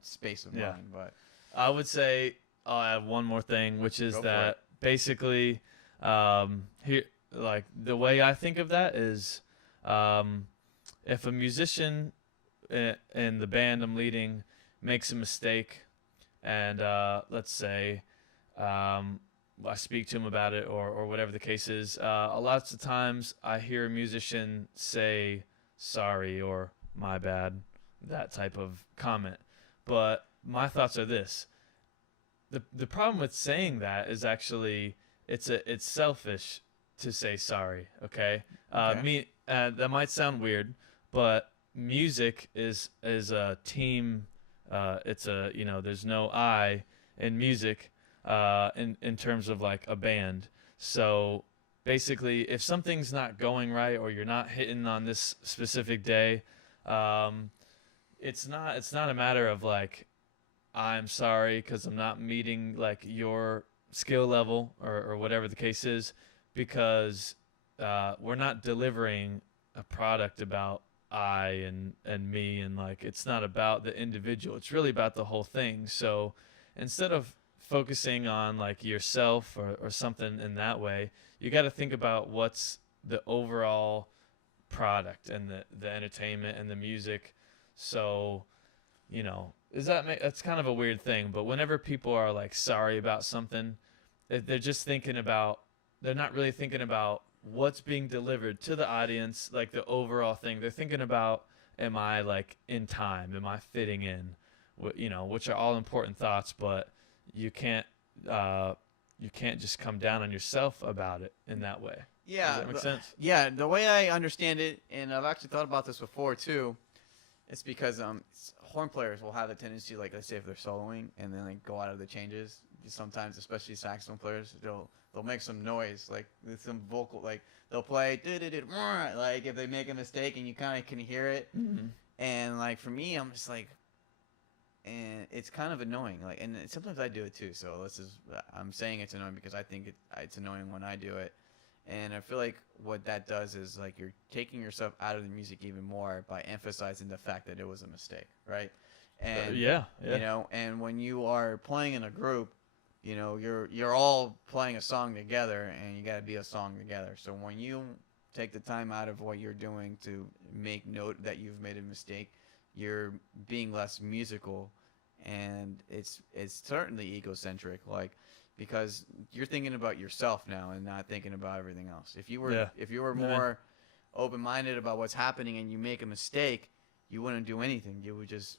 space of Yeah. mind. But I would say I'll add one more thing, which is Go for that basically, here, like, the way I think of that is, if a musician in the band I'm leading makes a mistake, and let's say I speak to him about it, or whatever the case is, a lot of times I hear a musician say sorry or my bad, that type of comment. But my thoughts are this: the problem with saying that is actually it's selfish to say sorry. Okay, Okay. that might sound weird, but music is a team. It's a there's no I in music in terms of like a band. So basically, if something's not going right or you're not hitting on this specific day, um, it's not a matter of like I'm sorry because I'm not meeting like your skill level or whatever the case is, because we're not delivering a product about I and me, and like it's not about the individual. It's really about the whole thing. So instead of focusing on like yourself or something in that way, you got to think about what's the overall product and the entertainment and the music. So that's kind of a weird thing, but whenever people are like sorry about something, they're just thinking about, they're not really thinking about what's being delivered to the audience, like the overall thing. They're thinking about, am I like in time? Am I fitting in? Which are all important thoughts, but you can't just come down on yourself about it in that way. Yeah, Does that make sense? Yeah, the way I understand it, and I've actually thought about this before too, it's because horn players will have a tendency, like let's say if they're soloing and then like go out of the changes. Sometimes, especially saxophone players, they'll make some noise, like with some vocal, like they'll play like if they make a mistake and you kind of can hear it. Mm-hmm. And like for me, I'm just like, and it's kind of annoying. Like, and sometimes I do it too. So I'm saying it's annoying because I think it's annoying when I do it. And I feel like what that does is like you're taking yourself out of the music even more by emphasizing the fact that it was a mistake, right? And and when you are playing in a group, you're all playing a song together, and you got to be a song together. So when you take the time out of what you're doing to make note that you've made a mistake, you're being less musical, and it's certainly egocentric, like, because you're thinking about yourself now and not thinking about everything else. If you were more open-minded about what's happening and you make a mistake, you wouldn't do anything. You would just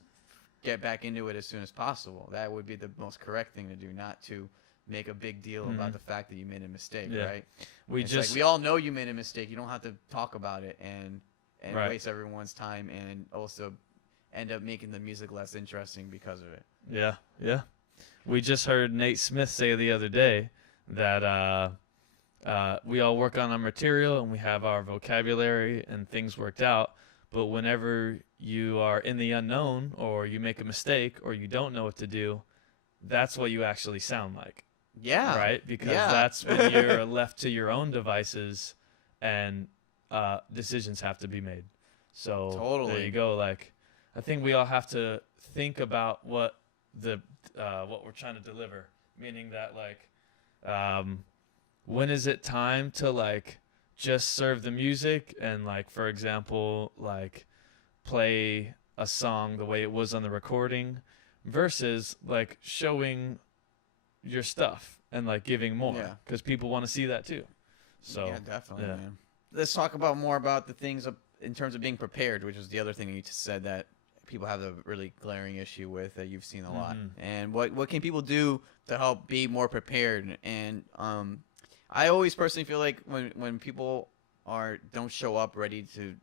get back into it as soon as possible. That would be the most correct thing to do, not to make a big deal about the fact that you made a mistake, right? We all know you made a mistake. You don't have to talk about it and waste everyone's time, and also end up making the music less interesting because of it. Yeah. We just heard Nate Smith say the other day that we all work on our material and we have our vocabulary and things worked out. But whenever you are in the unknown, or you make a mistake, or you don't know what to do, that's what you actually sound like. Yeah. Right? Because that's when you're left to your own devices and decisions have to be made. So totally. There you go. Like, I think we all have to think about what we're trying to deliver. Meaning that, like, when is it time to, like, just serve the music and, like, for example, like, play a song the way it was on the recording, versus like showing your stuff and like giving more, because people want to see that too. So yeah, definitely, man. Let's talk more about the things in terms of being prepared, which is the other thing you just said that people have a really glaring issue with, that you've seen a lot. And what can people do to help be more prepared? And I always personally feel like when people don't show up ready to,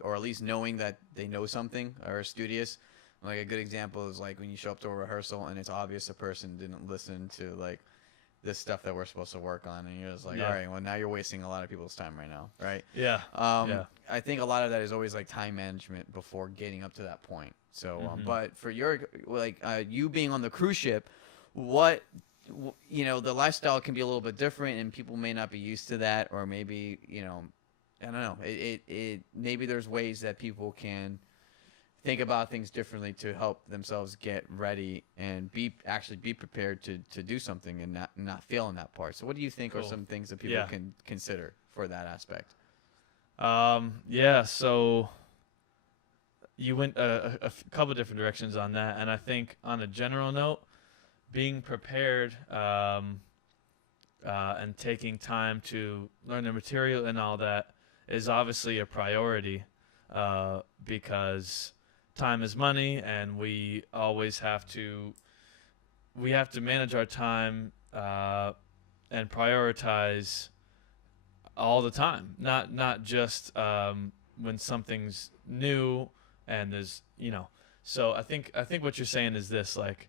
or at least knowing that they know something or are studious. Like a good example is like when you show up to a rehearsal and it's obvious the person didn't listen to like this stuff that we're supposed to work on, and you're just like, all right, well now you're wasting a lot of people's time right now, right? Yeah. I think a lot of that is always like time management before getting up to that point. So, but for your you being on the cruise ship, the lifestyle can be a little bit different, and people may not be used to that, or maybe I don't know. It maybe there's ways that people can think about things differently to help themselves get ready and be prepared to do something and not fail in that part. So what do you think are some things that people can consider for that aspect? So you went a couple different directions on that, and I think on a general note, being prepared and taking time to learn the material and all that is obviously a priority, because time is money, and we always have to manage our time and prioritize all the time, not just when something's new and there's so I think what you're saying is this, like,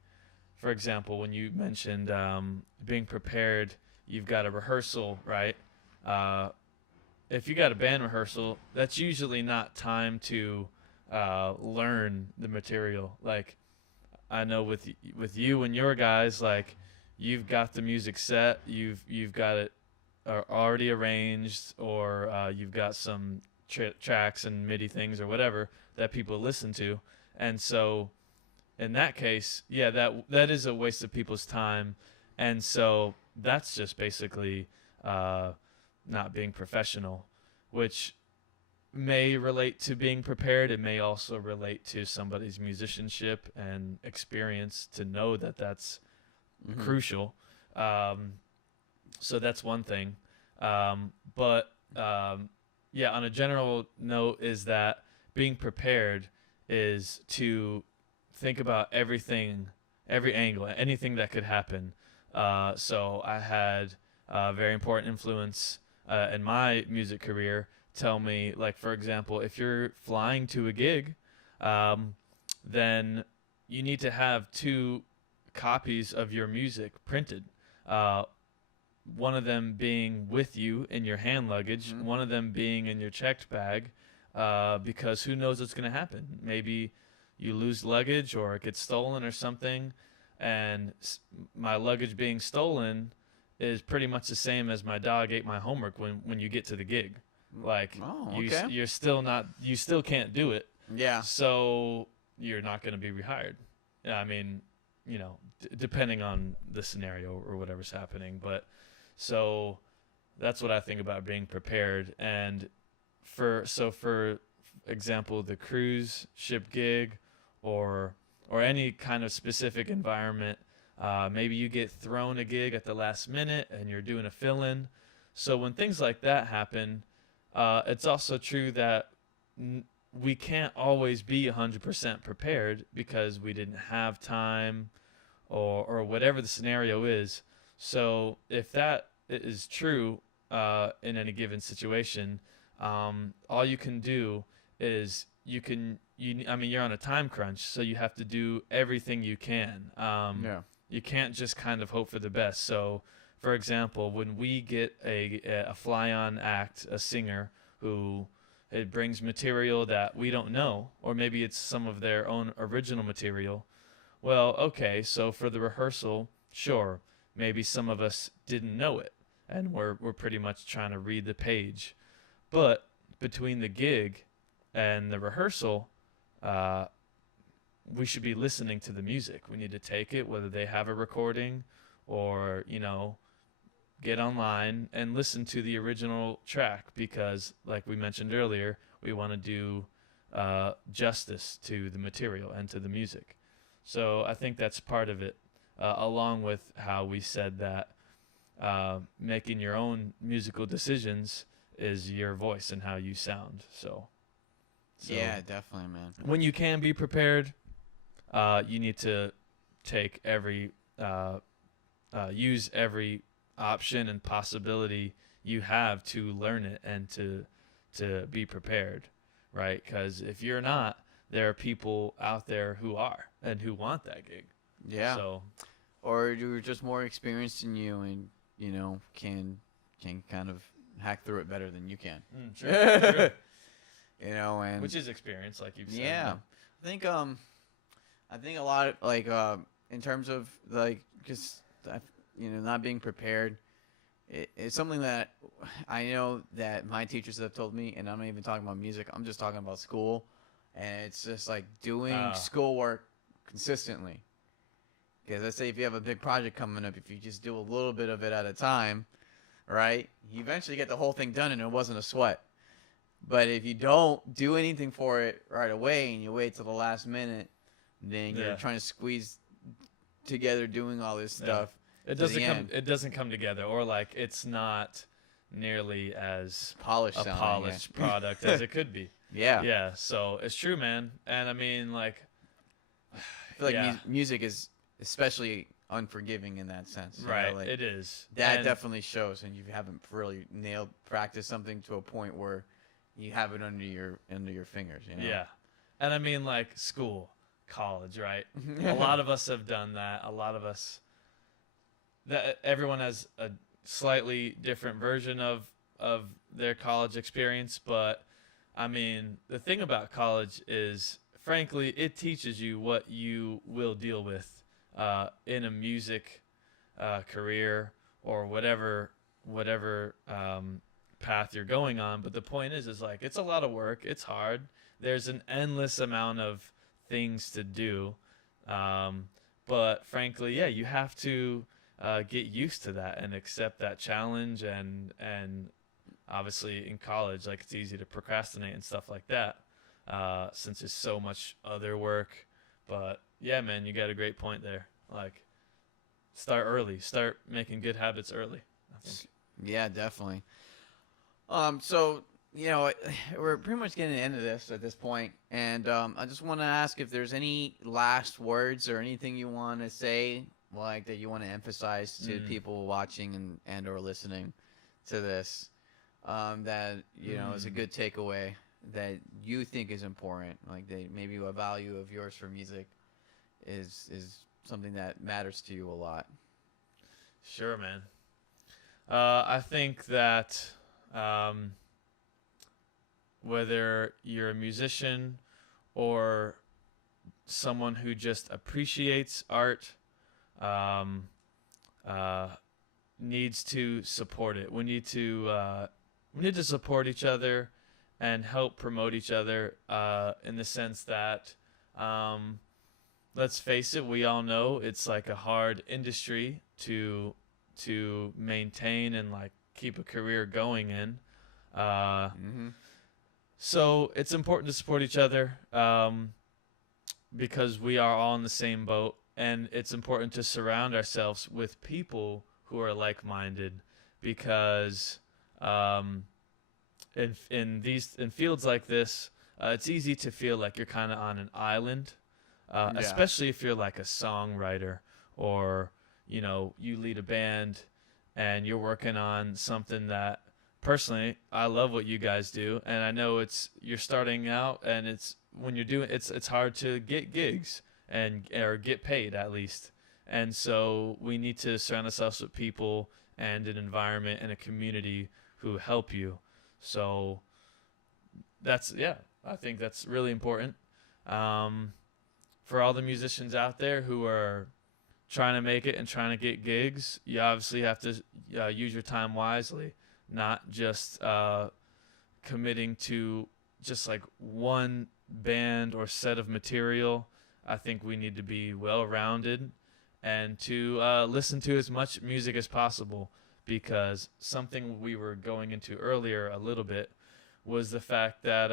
for example, when you mentioned being prepared, you've got a rehearsal, right? If you got a band rehearsal, that's usually not time to learn the material. Like, I know with you and your guys, like, you've got the music set, you've got it already arranged, or you've got some tracks and MIDI things or whatever that people listen to, and so in that case, yeah, that is a waste of people's time, and so that's just basically not being professional, which may relate to being prepared. It may also relate to somebody's musicianship and experience to know that that's crucial. So that's one thing. But yeah, on a general note, is that being prepared is to think about everything, every angle, anything that could happen. So I had a very important influence in my music career tell me, like, for example, if you're flying to a gig, then you need to have 2 copies of your music printed. One of them being with you in your hand luggage, one of them being in your checked bag, because who knows what's going to happen. Maybe you lose luggage or it gets stolen or something, and my luggage being stolen is pretty much the same as my dog ate my homework when you get to the gig. Like, you're still not, you still can't do it. Yeah. So you're not going to be rehired. I mean, depending on the scenario or whatever's happening. But so that's what I think about being prepared. And for example, the cruise ship gig or any kind of specific environment, maybe you get thrown a gig at the last minute and you're doing a fill-in. So when things like that happen, it's also true that we can't always be 100% prepared because we didn't have time or whatever the scenario is. So if that is true in any given situation, all you can do is you're on a time crunch, so you have to do everything you can. You can't just kind of hope for the best. So, for example, when we get a fly-on act, a singer who it brings material that we don't know, or maybe it's some of their own original material. Well, okay, so for the rehearsal, sure, maybe some of us didn't know it, and we're pretty much trying to read the page. But between the gig and the rehearsal, we should be listening to the music. We need to take it, whether they have a recording or, get online and listen to the original track, because like we mentioned earlier, we want to do justice to the material and to the music. So I think that's part of it, along with how we said that making your own musical decisions is your voice and how you sound. So Yeah, definitely, man. When you can be prepared, you need to take use every option and possibility you have to learn it and to be prepared, right? Because if you're not, there are people out there who are and who want that gig. Yeah. So, or you're just more experienced than you, and can kind of hack through it better than you can. True. And which is experience, like you've said. Yeah, I think a lot of, like, in terms of, like, just not being prepared. It's something that I know that my teachers have told me, and I'm not even talking about music. I'm just talking about school, and it's just like doing schoolwork consistently. Because let's say if you have a big project coming up, if you just do a little bit of it at a time, right, you eventually get the whole thing done, and it wasn't a sweat. But if you don't do anything for it right away and you wait till the last minute, then you're trying to squeeze together doing all this stuff. It doesn't come together, or like it's not nearly as polished product as it could be. Yeah. Yeah. So it's true, man. And I mean, like, I feel like music is especially unforgiving in that sense. Right. Like, it is. That definitely shows, and you haven't really practiced something to a point where you have it under your fingers. You know? Yeah. And I mean, like, school, college, right? A lot of us have done that. A lot of us, that everyone has a slightly different version of their college experience, but I mean, the thing about college is, frankly, it teaches you what you will deal with in a music career or whatever path you're going on. But the point is like, it's a lot of work. It's hard. There's an endless amount of things to do. But frankly, yeah, you have to get used to that and accept that challenge. And obviously in college, like, it's easy to procrastinate and stuff like that, since there's so much other work. But yeah, man, you got a great point there. Like, start early. Start making good habits early, I think. Yeah, definitely. So, you know, we're pretty much getting to the end of this at this point, and I just want to ask if there's any last words or anything you want to say, like, that you want to emphasize to people watching and or listening to this, that, you know, is a good takeaway that you think is important, like, maybe a value of yours for music is something that matters to you a lot. Sure, man. I think that whether you're a musician or someone who just appreciates art, needs to support it. We need to support each other and help promote each other, in the sense that, let's face it, we all know it's like a hard industry to maintain and, like, keep a career going in. So it's important to support each other, because we are all in the same boat, and it's important to surround ourselves with people who are like-minded, because in fields like this, it's easy to feel like you're kind of on an island, especially if you're like a songwriter, or, you know, you lead a band and you're working on something that, personally, I love what you guys do, and I know you're starting out, and when you're doing it's hard to get gigs or get paid, at least. And so we need to surround ourselves with people and an environment and a community who help you. So I think that's really important. For all the musicians out there who are trying to make it and trying to get gigs, you obviously have to use your time wisely, not just committing to just like one band or set of material. I think we need to be well-rounded and to listen to as much music as possible, because something we were going into earlier a little bit was the fact that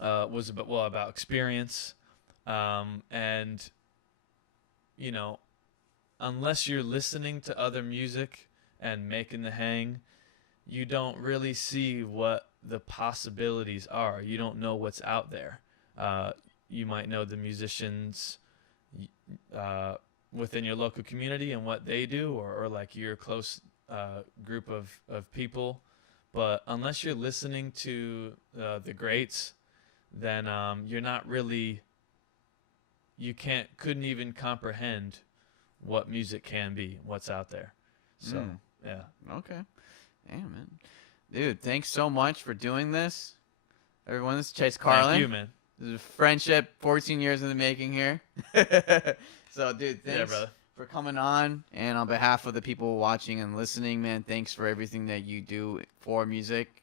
was about experience, and, you know, unless you're listening to other music and making the hang, you don't really see what the possibilities are. You don't know what's out there. You might know the musicians within your local community and what they do, or like your close group of people. But unless you're listening to the greats, then you're not really, couldn't even comprehend what music can be, what's out there. So, yeah. Okay. Damn, man. Dude, thanks so much for doing this. Everyone, this is Chase Carlon. Thank you, man. This is a friendship, 14 years in the making here. So, dude, thanks for coming on. And on behalf of the people watching and listening, man, thanks for everything that you do for music,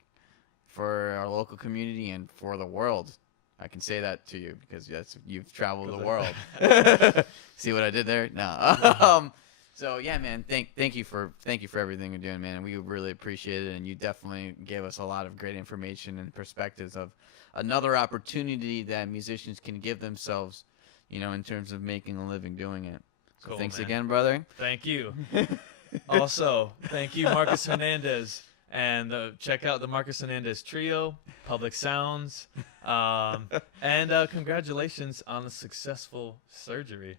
for our local community, and for the world. I can say that to you because you've traveled the world. See what I did there? No. So yeah, man, thank you for everything you're doing, man. And we really appreciate it. And you definitely gave us a lot of great information and perspectives of another opportunity that musicians can give themselves, you know, in terms of making a living doing it. So cool, thanks man. again, brother. Thank you. Also, thank you, Markis Hernandez. And check out the Markis Hernandez Trio, Public Sounds. And congratulations on a successful surgery.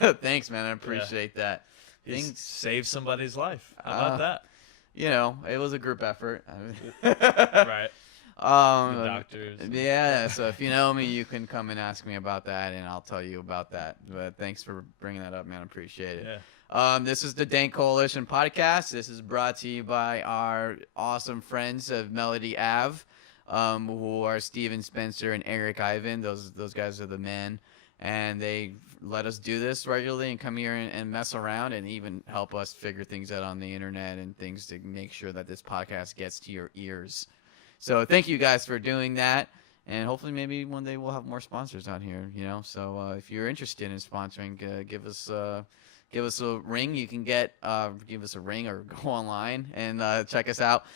Thanks, man. I appreciate that. He saved somebody's life. How about that? You know, it was a group effort. Right. The doctors. Yeah, so if you know me, you can come and ask me about that, and I'll tell you about that. But thanks for bringing that up, man. I appreciate it. Yeah. This is the Dank Coalition podcast. This is brought to you by our awesome friends of Melody Ave, who are Steven Spencer and Eric Ivan. Those guys are the men, and they let us do this regularly and come here and mess around and even help us figure things out on the internet and things to make sure that this podcast gets to your ears. So thank you guys for doing that, and hopefully maybe one day we'll have more sponsors out here, you know. So if you're interested in sponsoring, give us a ring. You can give us a ring or go online and check us out.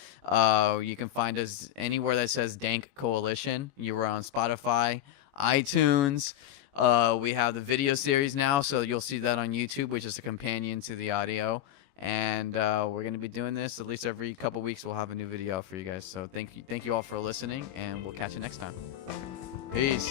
You can find us anywhere that says Dank Coalition. You were on Spotify, iTunes. We have the video series now, so you'll see that on YouTube, which is a companion to the audio. And we're going to be doing this at least every couple weeks. We'll have a new video for you guys. So thank you all for listening, and we'll catch you next time. Peace.